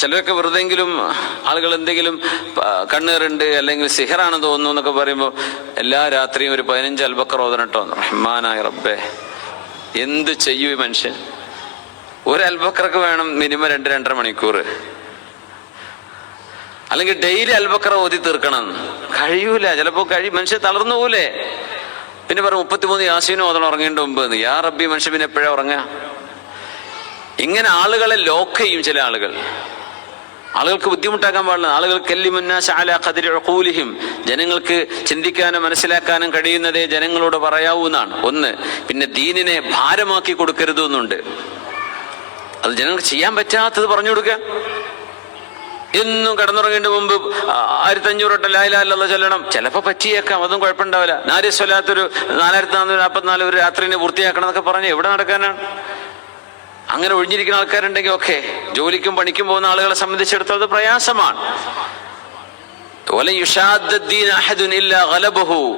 ചിലരൊക്കെ വെറുതെങ്കിലും ആളുകൾ എന്തെങ്കിലും കണ്ണേറുണ്ട് അല്ലെങ്കിൽ സിഹറാണെന്ന് തോന്നുന്നു എന്നൊക്കെ പറയുമ്പോൾ എല്ലാ രാത്രിയും ഒരു പതിനഞ്ച് അൽബക്കർ ഓതനട്ടോ റഹ്മാനായ റബ്ബേ എന്ത് ചെയ്യൂ ഈ മനുഷ്യൻ? ഒരു അൽബക്കർക്ക് വേണം മിനിമം രണ്ട് രണ്ടര മണിക്കൂർ. അല്ലെങ്കിൽ ഡെയിലി അൽബക്കറ ഓതി തീർക്കണം. കഴിയൂല ചിലപ്പോ കഴി മനുഷ്യൻ തളർന്നു പോലെ പിന്നെ പറയും മുപ്പത്തിമൂന്ന് യാസീനും ഓതണം ഉറങ്ങേണ്ട മുമ്പ് യാ റബ്ബി മനുഷ്യൻ പിന്നെ എപ്പോഴാ ഉറങ്ങുക? ഇങ്ങനെ ആളുകളെ ലോക്ക് ചെയ്യും ചില ആളുകൾ. ആളുകൾക്ക് ബുദ്ധിമുട്ടാക്കാൻ പാടില്ല. ആളുകൾക്ക് കതിരൂലിഹിം ജനങ്ങൾക്ക് ചിന്തിക്കാനും മനസ്സിലാക്കാനും കഴിയുന്നതേ ജനങ്ങളോട് പറയാവൂ എന്നാണ്. ഒന്ന് പിന്നെ ദീനിനെ ഭാരമാക്കി കൊടുക്കരുത് എന്നുണ്ട്. അത് ജനങ്ങൾക്ക് ചെയ്യാൻ പറ്റാത്തത് പറഞ്ഞു കൊടുക്ക എന്നും കിടന്നുറങ്ങേണ്ട മുമ്പ് ആയിരത്തി വട്ടം ലായിലാലുള്ള ചൊല്ലണം. ചിലപ്പോൾ പറ്റിയേക്കാം അതൊന്നും കുഴപ്പമുണ്ടാവില്ല. നാരി സ്വലാത്തൊരു നാലായിരത്തി നാനൂറ് നാൽപ്പത്തിനാല് ഒരു രാത്രിനെ പൂർത്തിയാക്കണം എന്നൊക്കെ പറഞ്ഞ് എവിടെ നടക്കാനാണ്? അങ്ങനെ ഒഴിഞ്ഞിരിക്കുന്ന ആൾക്കാരുണ്ടെങ്കിൽ ഓക്കെ ജോലിക്കും പണിക്കും പോകുന്ന ആളുകളെ സംബന്ധിച്ചിടത്തോളം പ്രയാസമാണ്.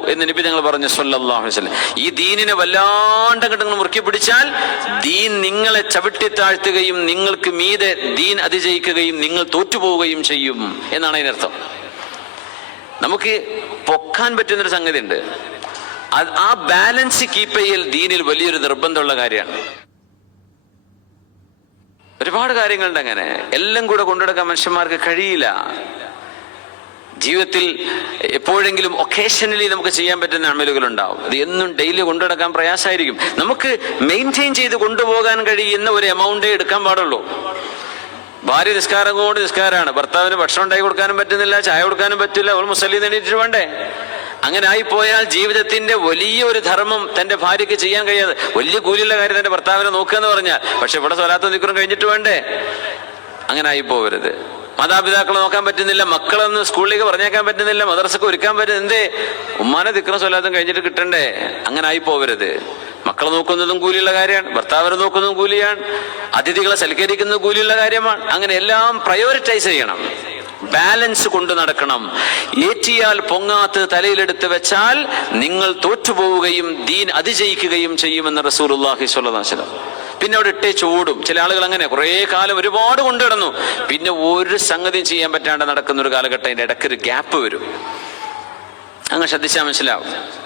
എന്ന് നബി ഞങ്ങൾ പറഞ്ഞു വസല്ലം. ഈ ദീനിനെ വല്ലാണ്ട് നിങ്ങൾ മുറുക്കി പിടിച്ചാൽ ദീൻ നിങ്ങളെ ചവിട്ടി താഴ്ത്തുകയും നിങ്ങൾക്ക് മീതെ ദീൻ അതിജയിക്കുകയും നിങ്ങൾ തോറ്റുപോവുകയും ചെയ്യും എന്നാണ് അതിനർത്ഥം നമുക്ക് പൊക്കാൻ പറ്റുന്നൊരു സംഗതി ഉണ്ട് ആ ബാലൻസ് കീപ്പ് ചെയ്യൽ ദീനിൽ വലിയൊരു നിർബന്ധമുള്ള കാര്യമാണ്. ഒരുപാട് കാര്യങ്ങളുണ്ട് അങ്ങനെ. എല്ലാം കൂടെ കൊണ്ടുനടക്കാൻ മനുഷ്യന്മാർക്ക് കഴിയില്ല. ജീവിതത്തിൽ എപ്പോഴെങ്കിലും ഒക്കേഷനലി നമുക്ക് ചെയ്യാൻ പറ്റുന്ന അമലുകൾ ഉണ്ടാവും അത് എന്നും ഡെയിലി കൊണ്ടുനടക്കാൻ പ്രയാസമായിരിക്കും. നമുക്ക് മെയിന്റെയിൻ ചെയ്ത് കൊണ്ടുപോകാൻ കഴിയുന്ന ഒരു എമൗണ്ടേ എടുക്കാൻ പാടുള്ളൂ. ഭാര്യ നിസ്കാരം കൊണ്ട് നിസ്കാരമാണ്. ഭർത്താവിന് ഭക്ഷണം ഉണ്ടായി കൊടുക്കാനും പറ്റുന്നില്ല ചായ കൊടുക്കാനും പറ്റില്ല. അവൾ മുസല്ലി നേടിയിട്ട് വേണ്ടേ? അങ്ങനെ ആയിപ്പോയാൽ ജീവിതത്തിന്റെ വലിയ ഒരു ധർമ്മം തന്റെ ഭാര്യയ്ക്ക് ചെയ്യാൻ കഴിയാതെ വലിയ കൂലിയുള്ള കാര്യം തന്റെ ഭർത്താവിനെ നോക്കുക എന്ന് പറഞ്ഞാൽ പക്ഷെ ഇവിടെ സ്വലാത്ത നിക്കുറം കഴിഞ്ഞിട്ട് വേണ്ടേ? അങ്ങനെ ആയി പോവരുത് മാതാപിതാക്കളെ നോക്കാൻ പറ്റുന്നില്ല മക്കളൊന്ന് സ്കൂളിലേക്ക് പറഞ്ഞേക്കാൻ പറ്റുന്നില്ല മദർസക്ക് ഒരുക്കാൻ പറ്റുന്ന എന്തേ? ഉമ്മാനെ ദിക്രം സ്വലാത്തും കഴിഞ്ഞിട്ട് കിട്ടണ്ടേ? അങ്ങനെ ആയി പോവരുത് മക്കളെ നോക്കുന്നതും കൂലിയുള്ള കാര്യമാണ് ഭർത്താവിനെ നോക്കുന്നതും കൂലിയാണ് അതിഥികളെ സൽക്കരിക്കുന്നതും കൂലിയുള്ള കാര്യമാണ് അങ്ങനെ എല്ലാം പ്രയോറിറ്റൈസ് ചെയ്യണം. ബാലൻസ് കൊണ്ട് നടക്കണം. ഏറ്റിയാൽ പൊങ്ങാത്ത് തലയിലെടുത്ത് വെച്ചാൽ നിങ്ങൾ തോറ്റുപോവുകയും ദീൻ അതിജയിക്കുകയും ചെയ്യുമെന്ന് അലൈഹി വസല്ലം. പിന്നെ അവിടെ ഇട്ടേ ചൂടും. ചില ആളുകൾ അങ്ങനെ കുറേ കാലം ഒരുപാട് കൊണ്ടു കിടന്നു പിന്നെ ഒരു സംഗതിയും ചെയ്യാൻ പറ്റാണ്ട് നടക്കുന്ന ഒരു കാലഘട്ടം അതിന്റെ ഇടയ്ക്ക് ഒരു ഗ്യാപ്പ് വരും. അങ്ങ് ശ്രദ്ധിച്ചാൽ മനസ്സിലാവും.